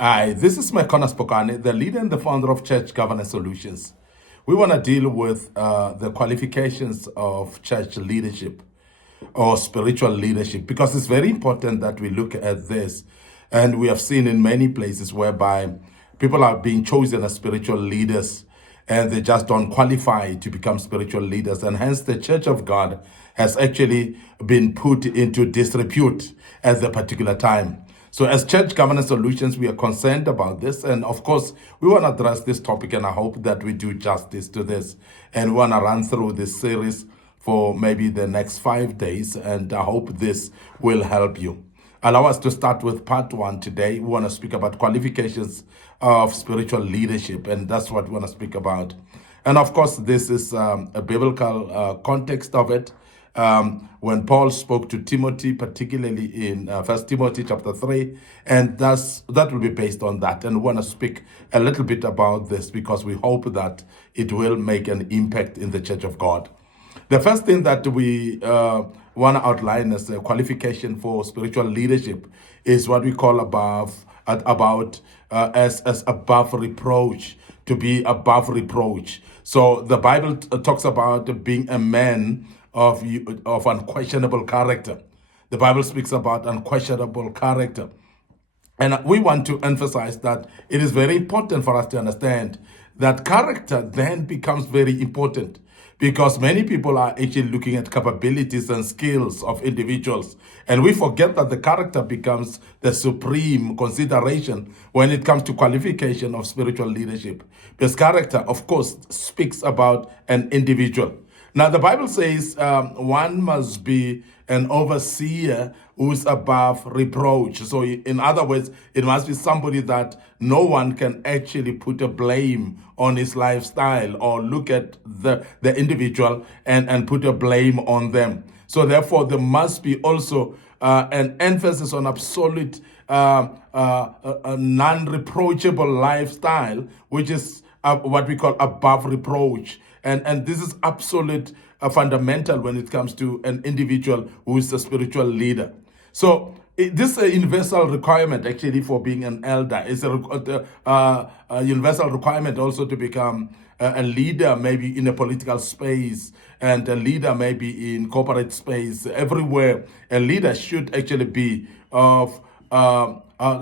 Hi, this is MIcornus, Phokane, the leader and the founder of Church Governance Solutions. We want to deal with the qualifications of church leadership or spiritual leadership because it's very important that we look at this. And we have seen in many places whereby people are being chosen as spiritual leaders and they just don't qualify to become spiritual leaders. And hence, the Church of God has actually been put into disrepute at the particular time. So, as Church Governance Solutions, we are concerned about this. And of course, we want to address this topic, and I hope that we do justice to this. And we want to run through this series for maybe the next 5 days. And I hope this will help you. Allow us to start with part one today. We want to speak about qualifications of spiritual leadership, and that's what we want to speak about. And of course, this is a biblical context of it. When Paul spoke to Timothy, particularly in 1 Timothy chapter 3, and that will be based on that. And we want to speak a little bit about this because we hope that it will make an impact in the Church of God. The first thing that we want to outline as a qualification for spiritual leadership is what we call as above reproach, to be above reproach. So the Bible talks about being a man of unquestionable character. The Bible speaks about unquestionable character. And we want to emphasize that it is very important for us to understand that character then becomes very important because many people are actually looking at capabilities and skills of individuals. And we forget that the character becomes the supreme consideration when it comes to qualification of spiritual leadership. Because character, of course, speaks about an individual. Now, the Bible says one must be an overseer who's above reproach. So, in other words, it must be somebody that no one can actually put a blame on his lifestyle or look at the individual and put a blame on them. So, therefore, there must be also an emphasis on absolute non-reproachable lifestyle, which is what we call above reproach. And this is absolute fundamental when it comes to an individual who is a spiritual leader. So this is a universal requirement actually for being an elder. It's a universal requirement also to become a leader maybe in a political space and a leader maybe in corporate space. Everywhere, a leader should actually be of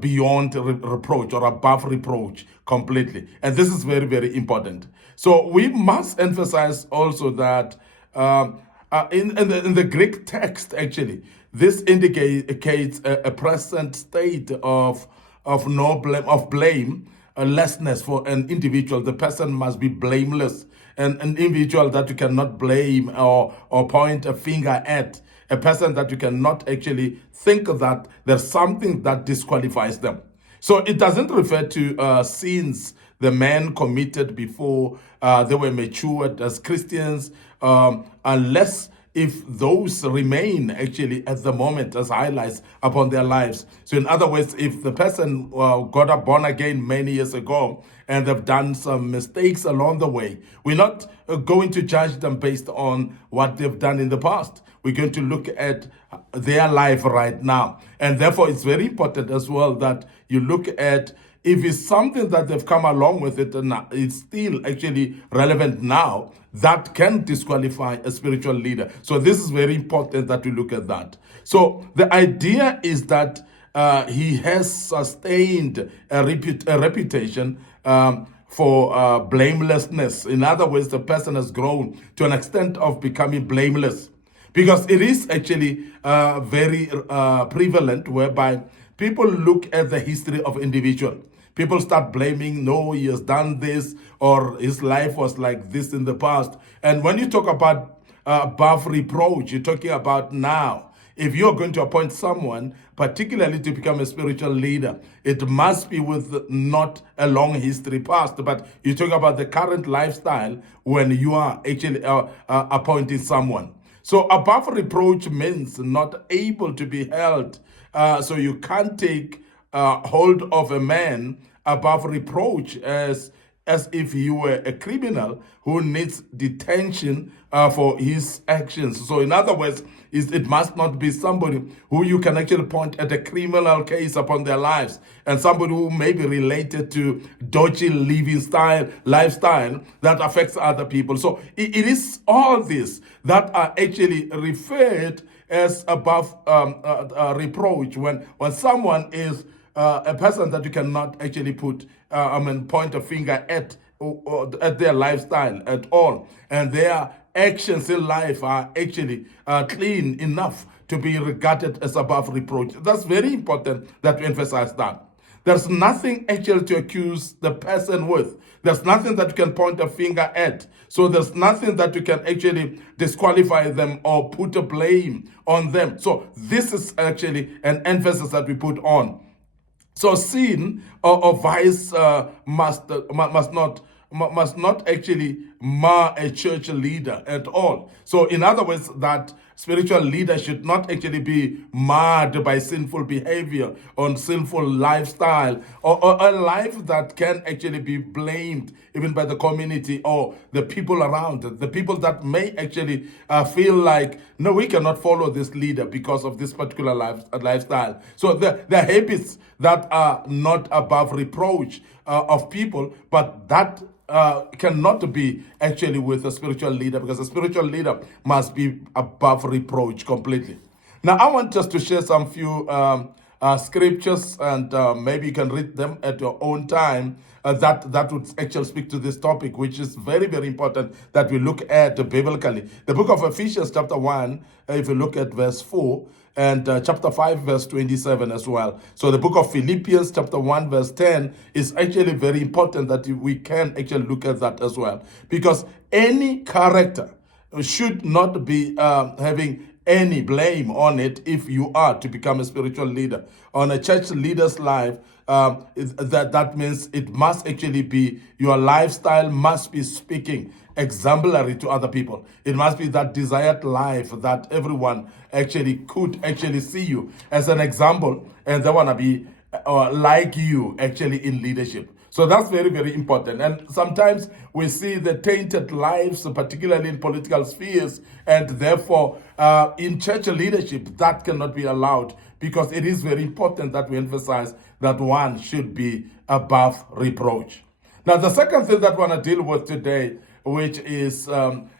beyond reproach or above reproach completely. And this is very, very important. So we must emphasize also that in the Greek text, actually, this indicates a present state of no blame, of blame, lessness for an individual. The person must be blameless, an individual that you cannot blame or point a finger at, a person that you cannot actually think that there's something that disqualifies them. So it doesn't refer to sins the men committed before they were matured as Christians, unless if those remain actually at the moment as highlights upon their lives. So in other words, if the person got born again many years ago and they've done some mistakes along the way, we're not going to judge them based on what they've done in the past. We're going to look at their life right now. And therefore, it's very important as well that you look at if it's something that they've come along with it and it's still actually relevant now, that can disqualify a spiritual leader. So this is very important that we look at that. So the idea is that he has sustained a reputation for blamelessness. In other words, the person has grown to an extent of becoming blameless. Because it is actually very prevalent whereby people look at the history of individual. People start blaming, no, he has done this, or his life was like this in the past. And when you talk about above reproach, you're talking about now. If you're going to appoint someone, particularly to become a spiritual leader, it must be with not a long history past, but you talk about the current lifestyle when you are actually appointing someone. So above reproach means not able to be held. So you can't take hold of a man above reproach as as if he were a criminal who needs detention for his actions. So in other words, it must not be somebody who you can actually point at a criminal case upon their lives, and somebody who may be related to dodgy lifestyle that affects other people. So it is all this that are actually referred as above reproach when someone is a person that you cannot actually point a finger at their lifestyle at all, and their actions in life are actually clean enough to be regarded as above reproach. That's very important that we emphasize that. There's nothing actually to accuse the person with. There's nothing that you can point a finger at. So there's nothing that you can actually disqualify them or put a blame on them. So this is actually an emphasis that we put on. So sin or vice must not actually mar a church leader at all. So in other words, that spiritual leader should not actually be marred by sinful behavior or sinful lifestyle, or a life that can actually be blamed even by the community or the people around it, the people that may actually feel like, no, we cannot follow this leader because of this particular lifestyle. So the habits that are not above reproach of people, but that cannot be actually with a spiritual leader, because a spiritual leader must be above reproach completely. Now, I want just to share some few scriptures, and maybe you can read them at your own time. That would actually speak to this topic, which is very, very important that we look at biblically. The book of Ephesians chapter 1, if you look at verse 4, and chapter 5 verse 27 as well. So the book of Philippians chapter 1 verse 10 is actually very important that we can actually look at that as well, because any character should not be having any blame on it if you are to become a spiritual leader. On a church leader's life, that means it must actually be, your lifestyle must be speaking exemplary to other people. It must be that desired life that everyone actually could actually see you as an example, and they want to be like you actually in leadership. So that's very, very important. And sometimes we see the tainted lives, particularly in political spheres, and therefore in church leadership, that cannot be allowed, because it is very important that we emphasize that one should be above reproach. Now, the second thing that we want to deal with today, which is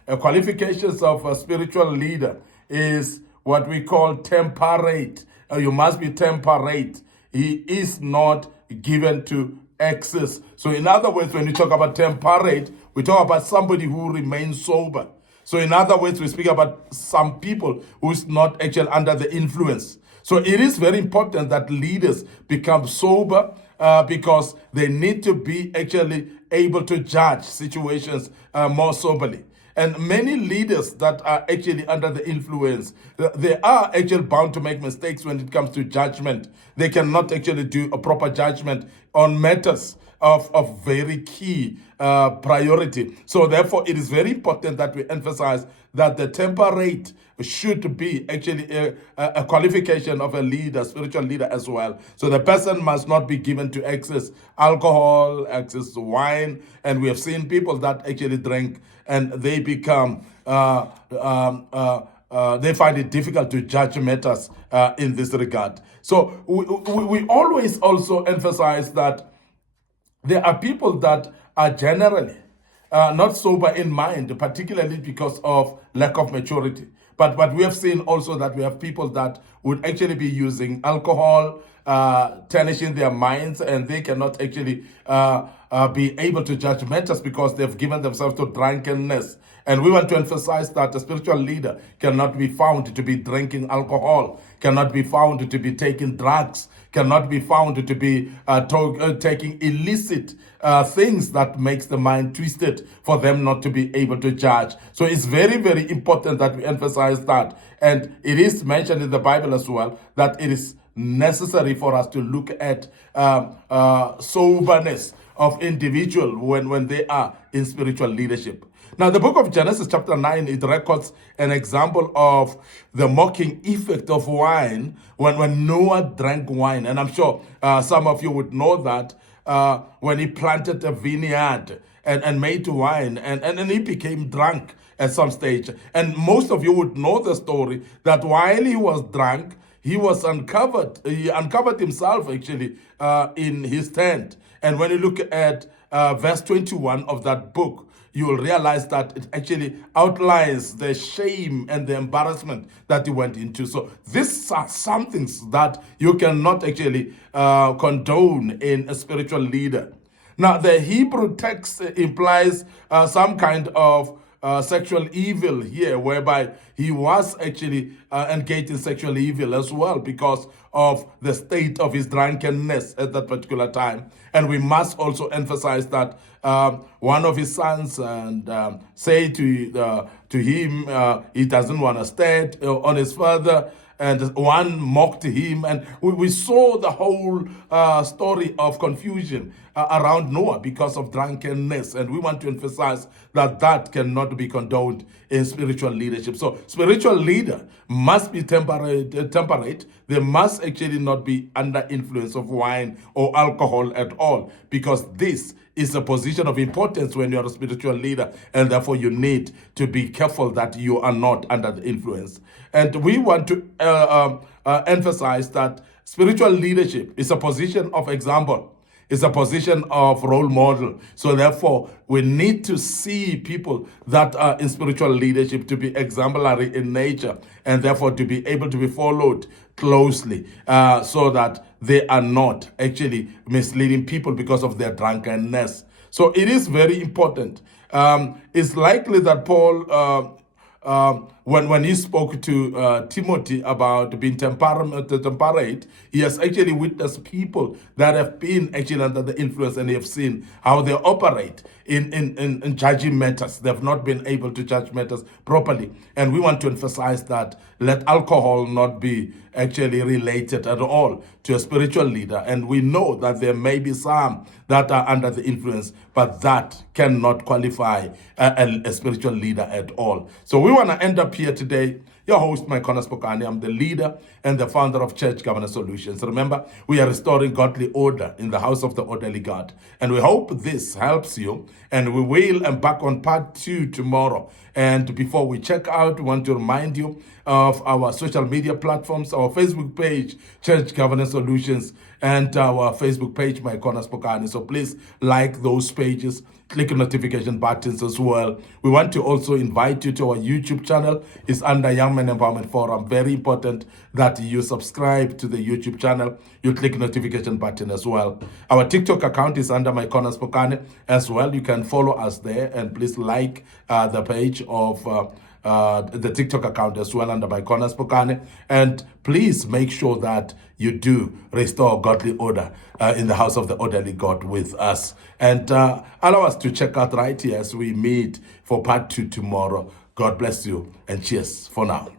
qualifications of a spiritual leader, is what we call temperate. You must be temperate. He is not given to excess. So in other words, when we talk about temperate, we talk about somebody who remains sober. So in other words, we speak about some people who's not actually under the influence. So it is very important that leaders become sober, because they need to be actually able to judge situations more soberly. And many leaders that are actually under the influence, they are actually bound to make mistakes when it comes to judgment. They cannot actually do a proper judgment on matters of very key priority. So therefore, it is very important that we emphasize that the temperate should be actually a qualification of a leader, spiritual leader as well. So the person must not be given to excess alcohol, excess wine. And we have seen people that actually drink and they become, they find it difficult to judge matters in this regard. So we always also emphasize that there are people that are generally not sober in mind, particularly because of lack of maturity. But we have seen also that we have people that would actually be using alcohol, tarnishing their minds, and they cannot actually be able to judge matters because they've given themselves to drunkenness. And we want to emphasize that a spiritual leader cannot be found to be drinking alcohol, cannot be found to be taking drugs, cannot be found to be taking illicit things that makes the mind twisted for them not to be able to judge. So it's very, very important that we emphasize that. And it is mentioned in the Bible as well that it is necessary for us to look at soberness of individual when they are in spiritual leadership. Now, the book of Genesis chapter 9, it records an example of the mocking effect of wine when Noah drank wine. And I'm sure some of you would know that when he planted a vineyard and made wine, and he became drunk at some stage. And most of you would know the story that while he was drunk, he was uncovered. He uncovered himself actually in his tent. And when you look at verse 21 of that book, you will realize that it actually outlines the shame and the embarrassment that he went into. So these are some things that you cannot actually condone in a spiritual leader. Now, the Hebrew text implies some kind of sexual evil here, whereby he was actually engaged in sexual evil as well because of the state of his drunkenness at that particular time. And we must also emphasize that one of his sons and say to him he doesn't want to stay on his father, and one mocked him, and we saw the whole story of confusion around Noah because of drunkenness, and we want to emphasize that that cannot be condoned in spiritual leadership. So spiritual leader must be temperate. They must actually not be under influence of wine or alcohol at all, because this is a position of importance when you're a spiritual leader, and therefore you need to be careful that you are not under the influence. And we want to emphasize that spiritual leadership is a position of example. It's a position of role model. So therefore, we need to see people that are in spiritual leadership to be exemplary in nature, and therefore to be able to be followed closely, so that they are not actually misleading people because of their drunkenness. So it is very important. It's likely that Paul, when he spoke to Timothy about being temperate, he has actually witnessed people that have been actually under the influence, and he have seen how they operate in judging matters. They have not been able to judge matters properly. And we want to emphasize that let alcohol not be actually related at all to a spiritual leader. And we know that there may be some that are under the influence, but that cannot qualify a spiritual leader at all. So we want to end up here today. Your host, MIcornus Phokane. I'm the leader and the founder of Church Governance Solutions. Remember, we are restoring godly order in the house of the orderly God. And we hope this helps you. And we will embark on part 2 tomorrow. And before we check out, we want to remind you of our social media platforms, our Facebook page, Church Governance Solutions, and our Facebook page, MIcornus Phokane. So please like those pages. Click notification buttons as well. We want to also invite you to our YouTube channel. It's under Young Men Empowerment Forum. Very important that you subscribe to the YouTube channel. You click notification button as well. Our TikTok account is under MIcornus Phokane as well. You can follow us there, and please like the page of the TikTok account as well under MIcornus Phokane. And please make sure that you do restore godly order in the house of the orderly God with us. And allow us to check out right here as we meet for part 2 tomorrow. God bless you, and cheers for now.